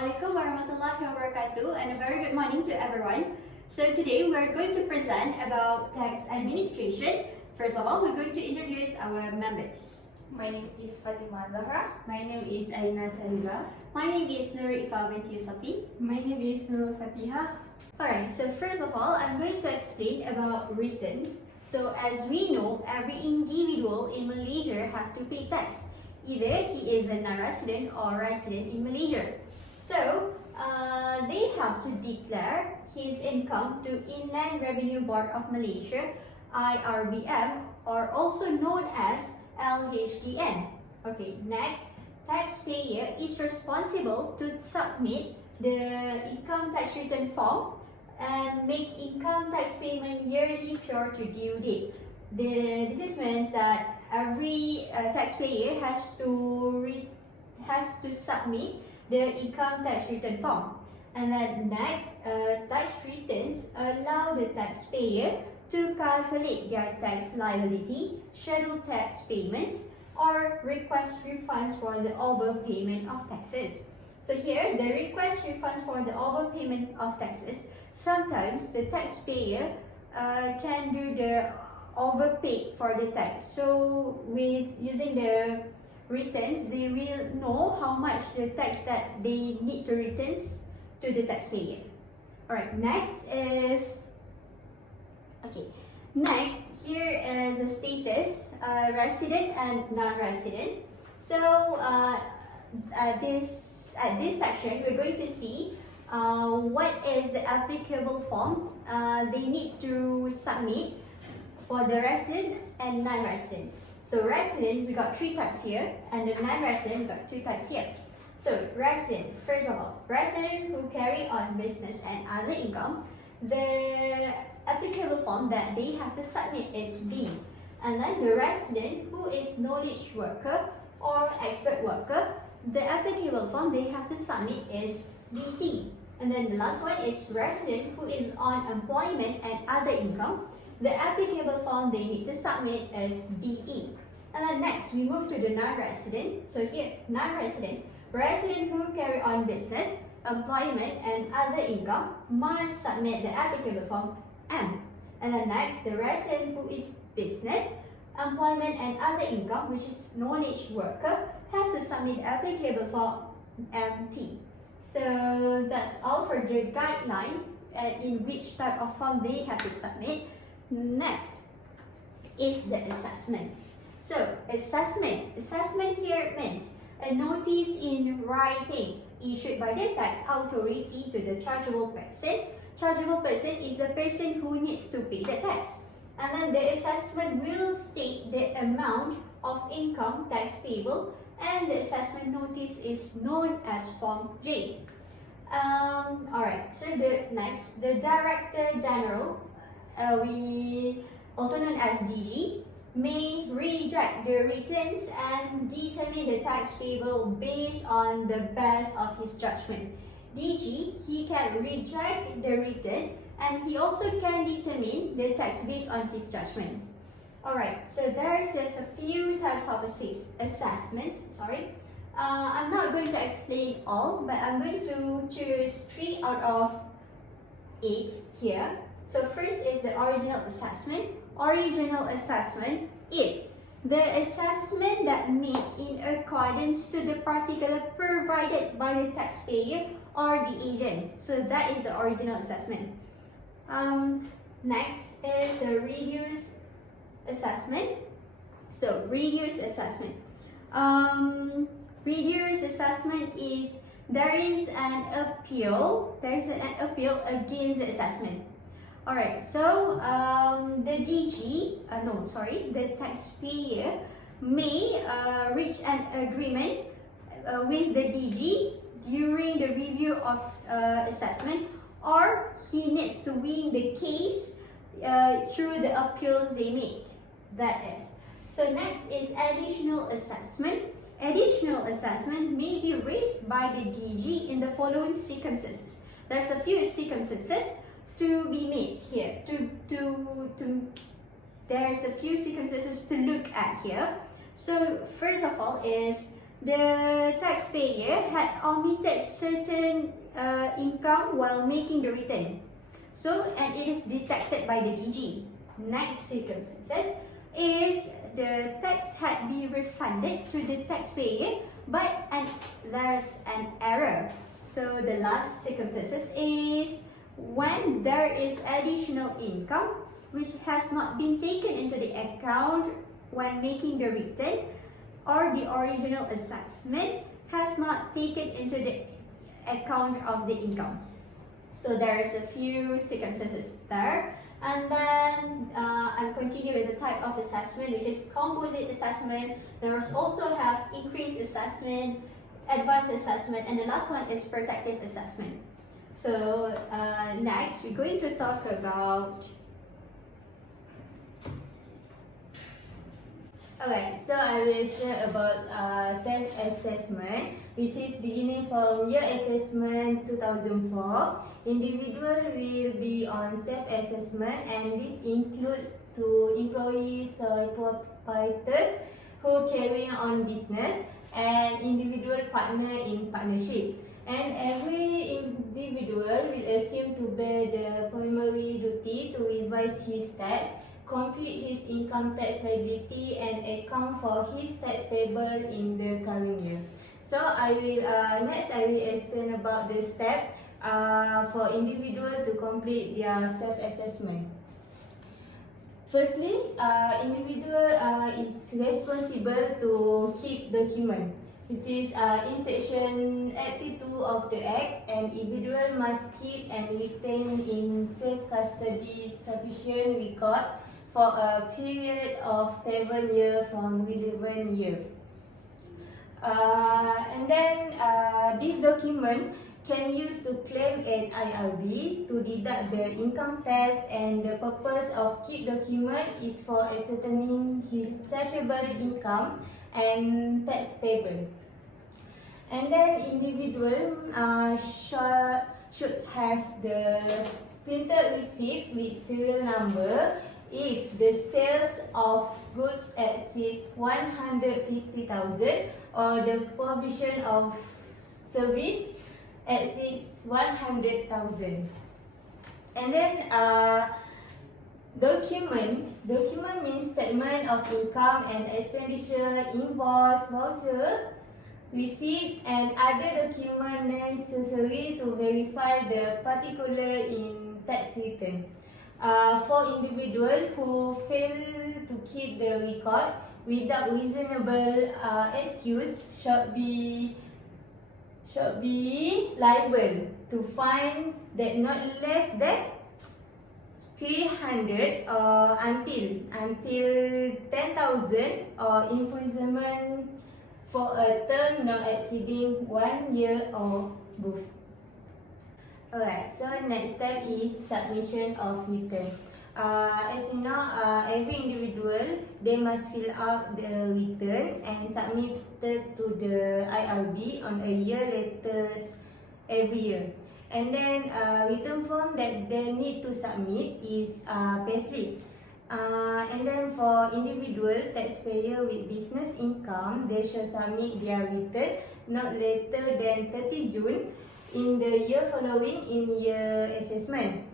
Assalamualaikum warahmatullahi wabarakatuh, and a very good morning to everyone. So today we are going to present about tax administration. First of all, we're going to introduce our members. My name is Fatima Zahra. My name is Aina. My name is Iffah binti Yusufi. My name is Fathihah. Alright, so first of all, I'm going to explain about returns. So as we know, every individual in Malaysia have to pay tax. Either he is a non-resident or resident in Malaysia. So they have to declare his income to Inland Revenue Board of Malaysia, IRBM, or also known as LHDN. Okay, next, taxpayer is responsible to submit the income tax return form and make income tax payment yearly prior to due date. This means that every taxpayer has to submit the income tax return form. And then next, tax returns allow the taxpayer to calculate their tax liability, schedule tax payments, or request refunds for the overpayment of taxes. So here, the request refunds for the overpayment of taxes, sometimes the taxpayer can do the overpaid for the tax. So with using the returns, they will know how much the tax that they need to return to the taxpayer. Alright, next is here is the status, resident and non-resident. So at this section, we're going to see what is the applicable form they need to submit for the resident and non-resident. So resident, we got 3 types here, and the non-resident, we got 2 types here. So resident, first of all, resident who carry on business and other income, the applicable form that they have to submit is B. And then the resident who is knowledge worker or expert worker, the applicable form they have to submit is BT. And then the last one is resident who is on employment and other income. The applicable form they need to submit is BE. And then next, we move to the non-resident. So here, non-resident, resident who carry on business, employment, and other income must submit the applicable form M. And then next, the resident who is business, employment, and other income, which is knowledge worker, have to submit the applicable form MT. So that's all for the guideline in which type of form they have to submit. Next is the assessment. So assessment here means a notice in writing issued by the tax authority to the chargeable person. Chargeable person is the person who needs to pay the tax. And then the assessment will state the amount of income tax payable, and the assessment notice is known as Form J. Alright, so the Director General, we also known as DG, may reject the returns and determine the tax payable based on the best of his judgment. DG, he can reject the return and he also can determine the tax based on his judgments. Alright, so there's just a few types of assessment. I'm not going to explain all, but I'm going to choose 3 out of 8 here. So first is the original assessment. Original assessment is the assessment that made in accordance to the particular provided by the taxpayer or the agent. So that is the original assessment. Next is the reduced assessment. So reduced assessment. Reduced assessment is there is an appeal against the assessment. Alright, so the taxpayer may reach an agreement with the DG during the review of assessment, or he needs to win the case through the appeals they make. That is. So next is additional assessment. Additional assessment may be raised by the DG in the following circumstances. There's a few circumstances to be made here. There's a few circumstances to look at here. So first of all is the taxpayer had omitted certain income while making the return. So, and it is detected by the DG. Next circumstances is the tax had been refunded to the taxpayer, but there's an error. So the last circumstances is when there is additional income which has not been taken into the account when making the return, or the original assessment has not taken into the account of the income. So there is a few circumstances there. And then I'm continuing with the type of assessment, which is composite assessment. There is also have increased assessment, advanced assessment, and the last one is protective assessment. So next we're going to talk about. Alright, so I will explain about self-assessment, which is beginning from year assessment 2004. Individual will be on self-assessment, and this includes to employees or proprietors who carry on business and individual partner in partnership. And every individual will assume to bear the primary duty to revise his tax, complete his income tax liability, and account for his tax payable in the current year. So I will next I will explain about the step for individual to complete their self-assessment. Firstly, individual is responsible to keep document, which is in section 82 of the Act. An individual must keep and retain in safe custody sufficient records for a period of 7 years from relevant year. And then this document can use to claim an IRB to deduct the income tax, and the purpose of keep document is for ascertaining his taxable income and tax payable. And then individual should have the printed receipt with serial number if the sales of goods exceed 150,000 or the provision of service exceeds 100,000. And then document means statement of income and expenditure, invoice, voucher, receipt, and other document necessary to verify the particular in tax return. For individuals who fail to keep the record without reasonable excuse should be liable to fine that not less than 300 or until 10,000 or imprisonment for a term not exceeding 1 year or both. Alright, so next step is submission of return. As you know, every individual, they must fill out the return and submit it to the IRB on a year latest every year. And then return form that they need to submit is payslip. And then for individual taxpayer with business income, they should submit their return not later than 30 June in the year following in year assessment.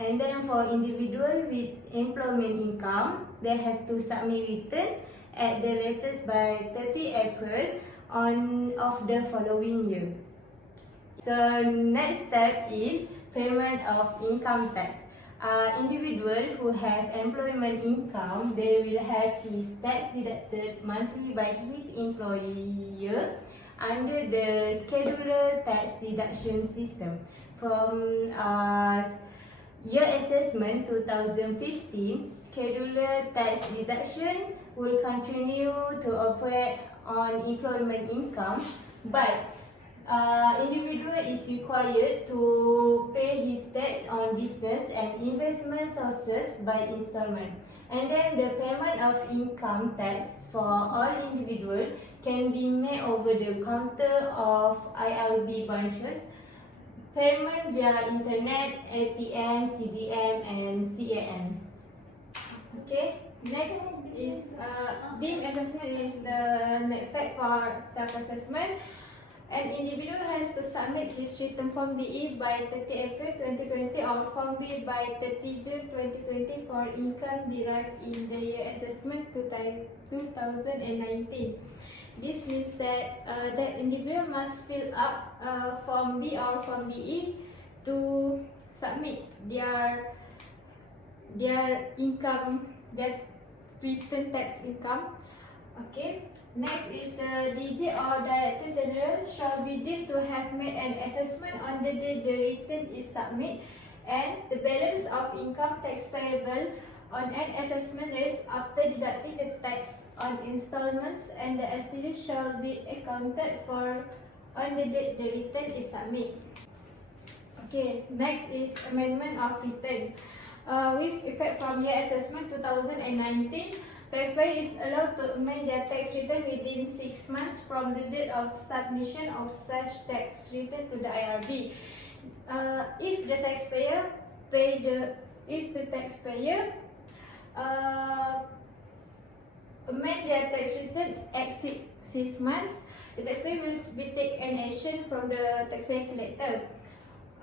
And then for individual with employment income, they have to submit return at the latest by 30 April of the following year. So next step is payment of income tax. Individual who have employment income, they will have his tax deducted monthly by his employer under the scheduler tax deduction system. From year assessment 2015, scheduler tax deduction will continue to operate on employment income, but individual is required to pay his tax on business and investment sources by installment. And then the payment of income tax for all individuals can be made over the counter of IRB branches, payment via internet, ATM, CDM, and CAM. Okay, next deemed assessment is the next step for self-assessment. An individual has to submit his written Form DE by 30 April 2020 or Form B by 30 June 2020 for income derived in the year assessment 2019. This means that that individual must fill up Form B or Form BE to submit their income, their written tax income. Okay. Next is the DJ or Director General shall be deemed to have made an assessment on the day the return is submitted, and the balance of income tax payable on an assessment raised after deducting the tax on installments and the STD shall be accounted for on the date the return is submitted. Okay, next is amendment of return. With effect from year assessment 2019, taxpayer is allowed to amend their tax return within 6 months from the date of submission of such tax return to the IRB. If the taxpayer amend their tax return exceed 6 months, the taxpayer will be take an action from the taxpayer collector.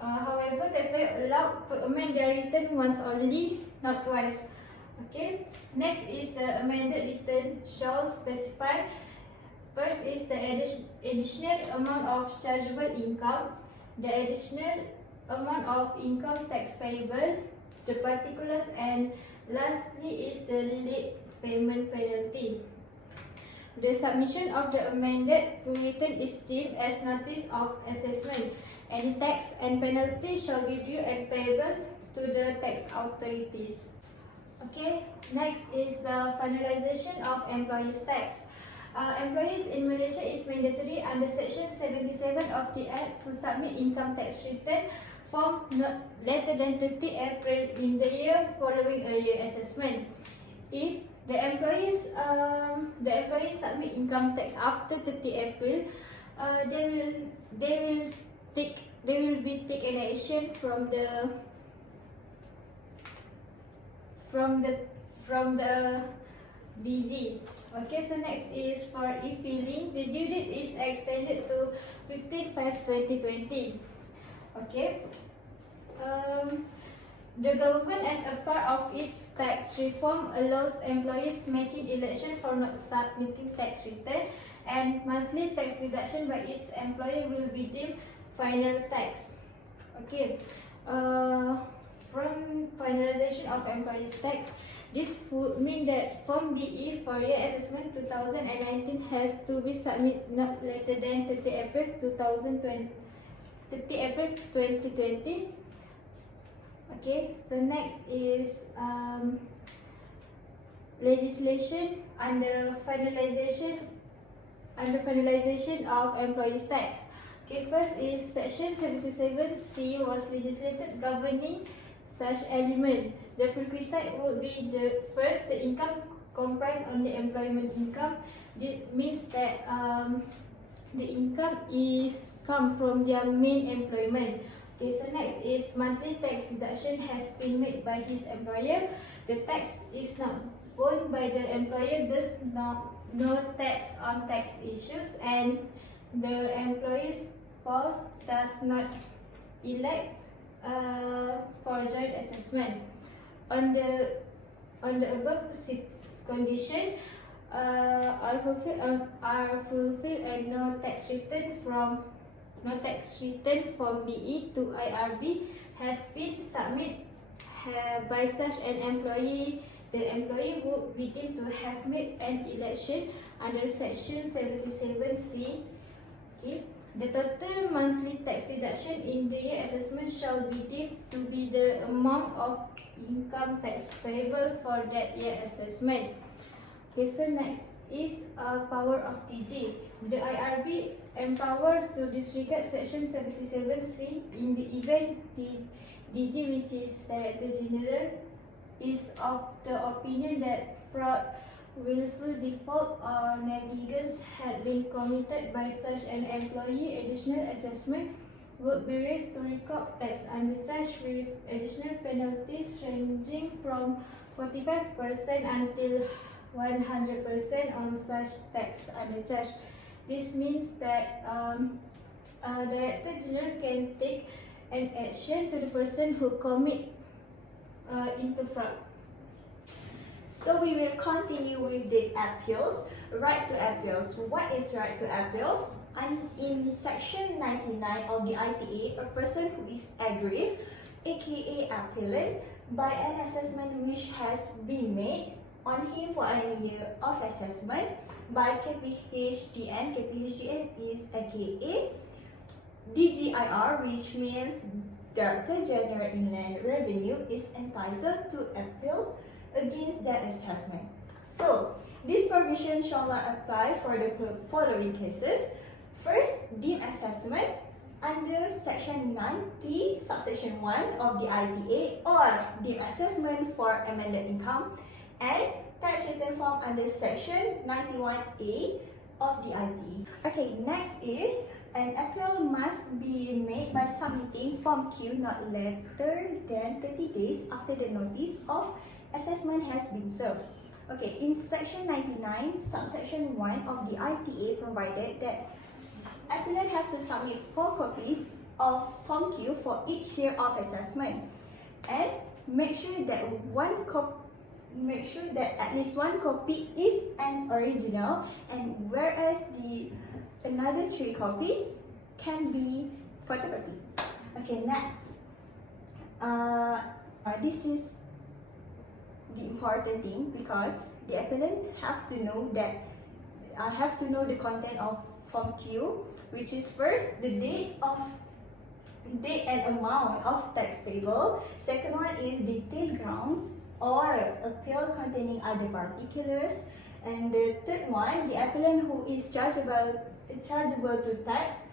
However, taxpayer allowed to amend their return once only, not twice. Okay. Next is the amended return shall specify. First is the additional amount of chargeable income, the additional amount of income tax payable, the particulars, and lastly is the late payment penalty. The submission of the amended to return is deemed as notice of assessment. Any tax and penalty shall be due and payable to the tax authorities. Okay, next is the finalization of employees' tax. Employees in Malaysia is mandatory under Section 77 of the Act to submit income tax return form not later than 30 April in the year following a year assessment. If the employees submit income tax after 30 April, they will be taken action from the DZ. Okay, so next is for e-filing. The due date is extended to 15/5/2020. Okay. The government, as a part of its tax reform, allows employees making election for not submitting tax return, and monthly tax deduction by its employer will be deemed final tax. Okay. From finalization of employees' tax, this would mean that Form BE for year assessment 2019 has to be submitted not later than 30 April 2020. Okay, so next is legislation under finalization of employees' tax. Okay, first is Section 77C was legislated governing such element. The prerequisite would be the first, the income comprised only employment income. It means that the income is come from their main employment. Okay, so next is monthly tax deduction has been made by his employer. The tax is not borne by the employer, thus no tax on tax issues, and the employee's spouse does not elect for joint assessment. On the above condition are fulfilled and no tax return from BE to IRB has been submitted by such an employee. The employee would be deemed to have made an election under Section 77C. Okay. The total monthly tax deduction in the year assessment shall be deemed to be the amount of income tax payable for that year assessment. Okay, so next is power of DG. The IRB empowered to disregard Section 77C in the event DG, which is Director General, is of the opinion that fraud, willful default or negligence had been committed by such an employee. Additional assessment would be raised to record tax under charge with additional penalties ranging from 45% until 100% on such tax under charge. This means that Director General can take an action to the person who commit into fraud. So we will continue with the appeals. Right to appeals. What is right to appeals? And in section 99 of the ITA, a person who is aggrieved, aka appellant, by an assessment which has been made on him for any year of assessment by KPHDN. KPHDN is aka DGIR, which means Director General Inland Revenue is entitled to appeal against that assessment. So, this provision shall not apply for the following cases. First, deemed assessment under section 90 subsection 1 of the ITA, or deemed assessment for amended income, and tax return form under section 91A of the ITA. Okay, next is an appeal must be made by submitting Form Q not later than 30 days after the notice of assessment has been served. Okay, in section 99, subsection 1 of the ITA provided that appellant has to submit 4 copies of Form Q for each year of assessment, and make sure that at least one copy is an original, and whereas the another 3 copies can be photocopy. Okay, next. This is the important thing, because the appellant have to know the content of Form Q, which is first the date and amount of tax payable. Second one is detailed grounds or appeal containing other particulars. And the third one, the appellant who is chargeable to tax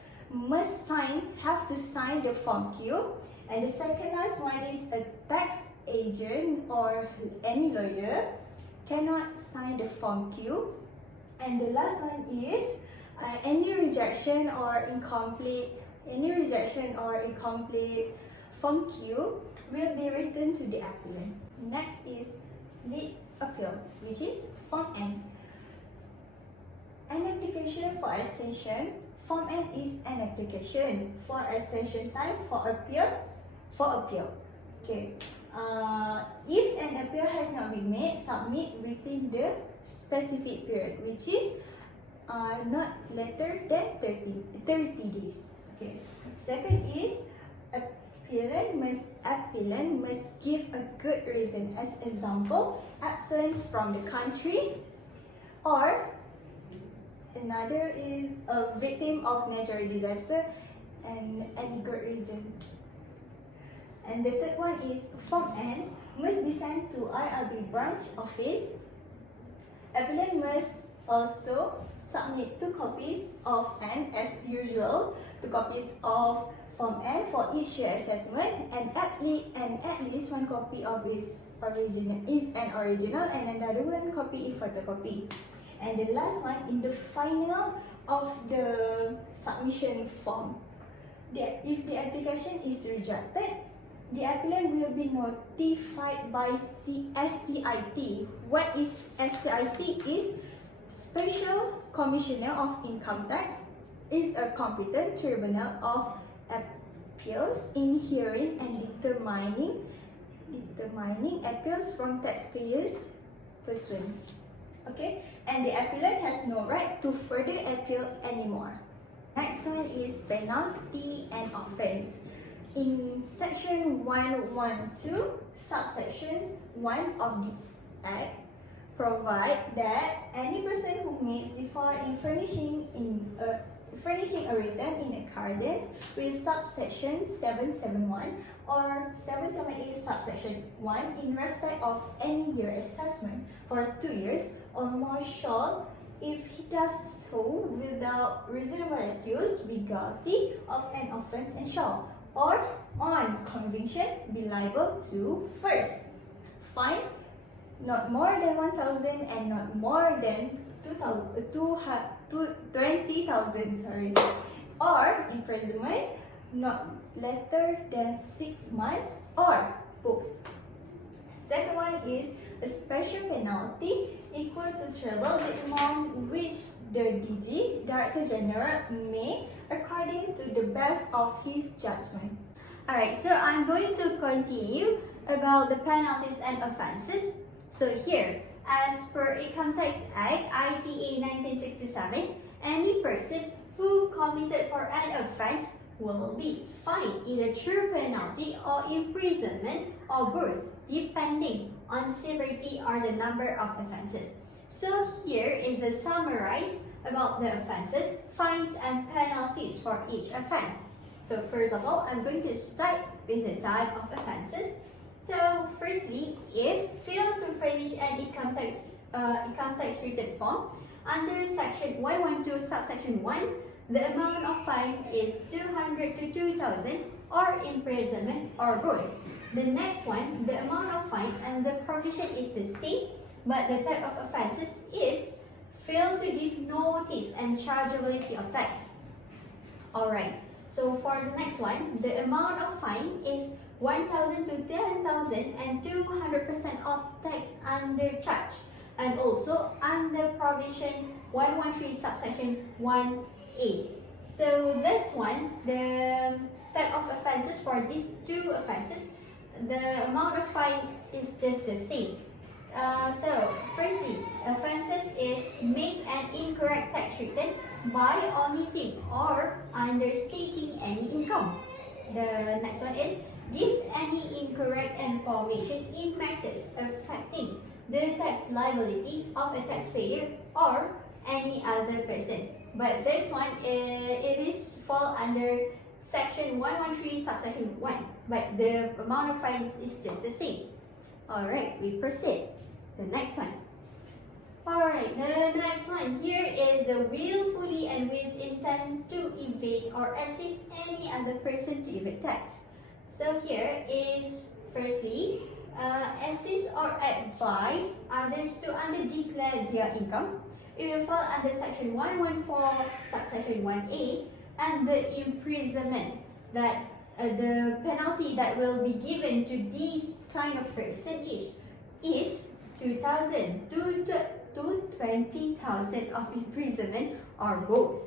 have to sign the Form Q. And the second last one is a tax agent or any lawyer cannot sign the Form Q. And the last one is any rejection or incomplete Form Q will be written to the appellant. Next is late appeal, which is Form N. An application for extension. Form N is an application for extension time for appeal. Okay. If an appeal has not been made, submit within the specific period, which is not later than 30 days. Okay. Second is appellant must give a good reason. As example, absent from the country, or another is a victim of natural disaster, and any good reason. And the third one is Form N must be sent to IRB branch office. Appellant must also submit 2 copies of N as usual, 2 copies of Form N for each year assessment, and at least 1 copy of is an original, and another 1 copy is photocopy. And the last one, in the final of the submission form, if the application is rejected, the appellant will be notified by SCIT. What is SCIT? Is Special Commissioner of Income Tax, is a competent tribunal of appeals in hearing and determining appeals from taxpayers pursuant. Okay, and the appellant has no right to further appeal anymore. Next one is penalty and offence. In section 112, subsection 1 of the Act, provide that any person who makes default in furnishing a return in accordance with subsection 771 or 778 subsection 1 in respect of any year assessment for 2 years or more shall, if he does so without reasonable excuse, be guilty of an offence and shall, or on conviction, be liable to first, fine not more than 1,000 and not more than 20,000, or imprisonment not later than 6 months, or both. Second one is a special penalty equal to treble the amount which the DG, Director General, may according to the best of his judgment. Alright, so I'm going to continue about the penalties and offences. So here, as per Income Tax Act ITA 1967, any person who committed for an offence will be fined either through penalty or imprisonment or both, depending on severity or the number of offences. So here is a summarize about the offences, fines and penalties for each offence. So first of all, I'm going to start with the type of offences. So firstly, if failed to furnish an income tax return form under section 112 subsection 1, the amount of fine is 200 to 2,000 or imprisonment or both. The next one, the amount of fine and the provision is the same, but the type of offences is fail to give notice and chargeability of tax. Alright, so for the next one, the amount of fine is 1,000 to 10,000 and 200% of tax under charge, and also under provision 113 subsection 1A. So this one, the type of offences for these two offences, the amount of fine is just the same. So firstly, offences is make an incorrect tax return by omitting or understating any income. The next one is give any incorrect information in matters affecting the tax liability of a taxpayer or any other person. But this one, it is fall under section 113 subsection 1, but the amount of fines is just the same. Alright, we proceed. The next one. Alright, the next one here is the willfully and with intent to evade or assist any other person to evade tax. So here is firstly, assist or advise others to underdeclare their income. It will fall under section 114 subsection 1A, and the imprisonment that the penalty that will be given to this kind of person is 2,000 to 20,000 of imprisonment or both.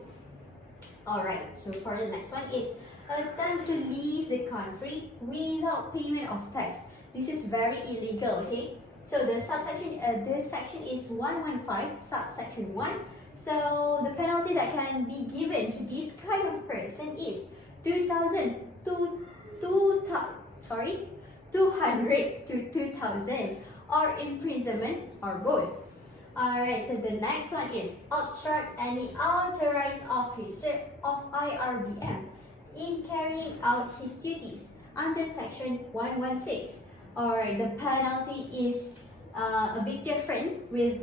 Alright, so for the next one is attempt to leave the country without payment of tax. This is very illegal, okay? So the subsection, this section is 115 subsection 1. So the penalty that can be given to this kind of person is 200 to 2,000 or imprisonment or both. Alright, so the next one is obstruct any authorized officer of IRBM in carrying out his duties under section 116. Alright, the penalty is a bit different with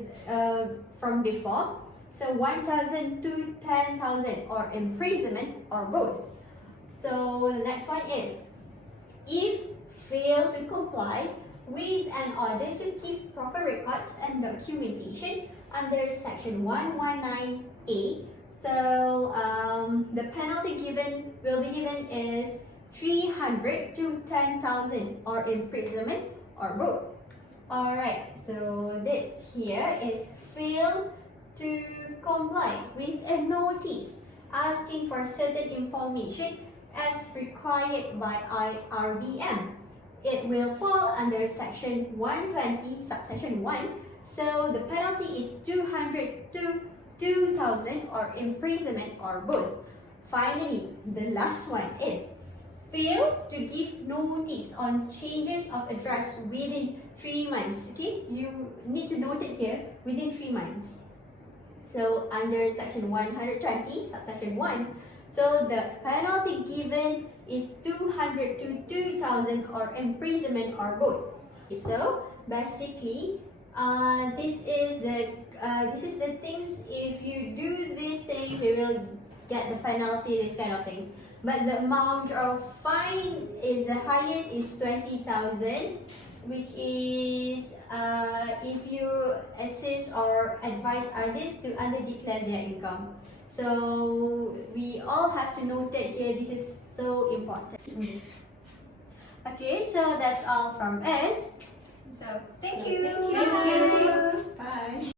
from before. So 1,000 to 10,000 or imprisonment or both. So the next one is if fail to comply with an order to keep proper records and documentation under section 119A. So the penalty will be given is 300 to 10,000 or imprisonment or both. Alright, so this here is fail to comply with a notice asking for certain information as required by IRBM. It will fall under section 120 subsection 1. So the penalty is 200 to 2,000 or imprisonment or both. Finally, the last one is fail to give notice on changes of address within 3 months. Okay, you need to note it here, within 3 months. So under section 120 subsection 1, so the penalty given is 200 to 2,000 or imprisonment or both. So basically, this is the things. If you do these things, you will get the penalty. These kind of things. But the amount of fine is the highest is 20,000, which is if you assist or advise others to underdeclare their income. So we all have to note that here. This is so important. Okay, so that's all from us. So thank you. Thank you. Bye.